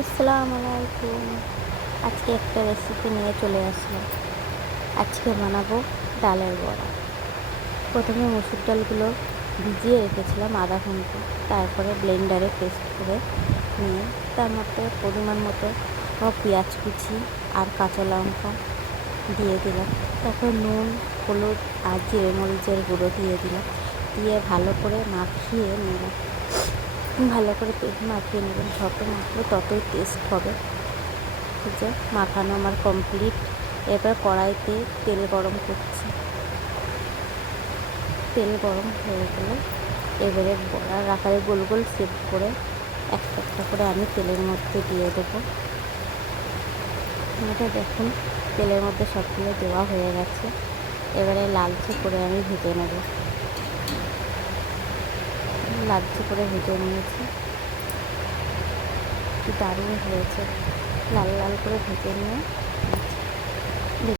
আসসালামু আলাইকুম। আজকে একটা রেসিপি নিয়ে চলে আসলাম। আজকে বানাবো ডালের বড়া। প্রথমে মসুর ডালগুলো ভিজিয়ে রেখেছিলাম আধা ঘন্টা, তারপরে ব্লেন্ডারে পেস্ট করে নিয়ে তার মধ্যে পরিমাণ মতো পেঁয়াজ কুচি আর কাঁচা লঙ্কা দিয়ে দিলাম। তারপর নুন, হলুদ আর জিরে মরিচের গুঁড়ো দিয়ে দিলাম, দিয়ে ভালো করে মাখিয়ে নিলাম। ভালো করে মাখিয়ে নেবেন, যত মাখলে ততই টেস্ট হবে। যে মাখানো আমার কমপ্লিট। এবার কড়াইতে তেল গরম করছি। তেল গরম হয়ে গেলে এবারে বড়ার আকারে গোল গোল শেপ করে একটা একটা করে আমি তেলের মধ্যে দিয়ে দেবো। এটা দেখুন, তেলের মধ্যে সবগুলো দেওয়া হয়ে গেছে। এবারে লালচে করে আমি ভেজে নেব। লালচে করে ভেজে নিয়েছি, কি দারুণ হয়েছে। লাল লাল করে ভেজে নিয়ে